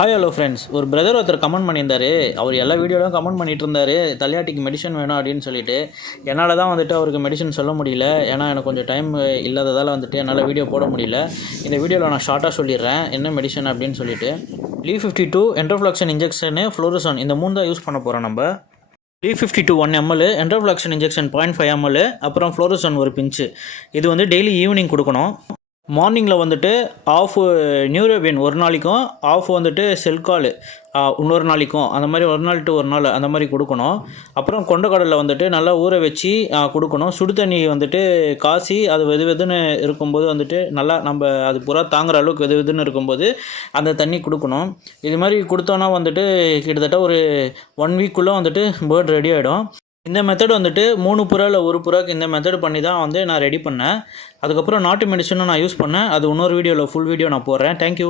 Hi hello friends. ஒரு brother ஒருத்தர் comment பண்ணியிருந்தார். அவர் எல்லா வீடியோலையும் கமெண்ட் பண்ணிகிட்டு இருந்தார், தலையாட்டிக்கு மெடிசன் வேணும் அப்படின்னு சொல்லிட்டு. என்னால் தான் வந்துட்டு அவருக்கு மெடிசன் சொல்ல முடியல. ஏன்னா எனக்கு கொஞ்சம் டைம் இல்லாததால் வந்துட்டு என்னால் வீடியோ போட முடியல. இந்த வீடியோவில் நான் ஷார்ட்டாக சொல்லிடுறேன் என்ன மெடிசன் அப்படின்னு சொல்லிட்டு. L52 என்ட்ரோஃப்ளாக்சன் இன்ஜெக்ஷனு, ஃப்ளோரசன் இந்த 3 தான் யூஸ் பண்ண போகிறோம் நம்ம. L52 1 ml, என்ட்ரோஃப்ளாக்சன் இன்ஜெக்ஷன் 0.5 ml, அப்புறம் ஃப்ளோரசன் ஒரு பிஞ்சு. இது வந்து டெய்லி ஈவினிங் கொடுக்கணும். மார்னிங்கில் வந்துட்டு ஆஃப் நியூரோபின் ஒரு நாளைக்கும், ஆஃப் வந்துட்டு செல்கால் இன்னொரு நாளைக்கும், அந்த மாதிரி ஒரு நாள் டு ஒரு நாள் அந்த மாதிரி கொடுக்கணும். அப்புறம் கொண்டக்கடலை வந்துட்டு நல்லா ஊற வச்சு கொடுக்கணும். சுடு தண்ணி வந்துட்டு காசி அது வெது வெதுன்னு இருக்கும்போது வந்துட்டு நல்லா நம்ம அது பூரா தாங்குற அளவுக்கு வெது வெதுன்னு இருக்கும்போது அந்த தண்ணி கொடுக்கணும். இது மாதிரி கொடுத்தோன்னா வந்துட்டு கிட்டத்தட்ட ஒரு 1 வீக்குள்ளே வந்துட்டு பேர்ட் ரெடி ஆகிடும். இந்த மெத்தட் வந்துட்டு 3 புறா இல்லை 1 புறாக்கு இந்த மெத்தட் பண்ணி தான் வந்து நான் ரெடி பண்ணேன். அதுக்கப்புறம் நாட்டு மெடிசனும் நான் யூஸ் பண்ணேன். அது இன்னொரு வீடியோவில் ஃபுல் வீடியோ நான் போடுறேன். தேங்க்யூ.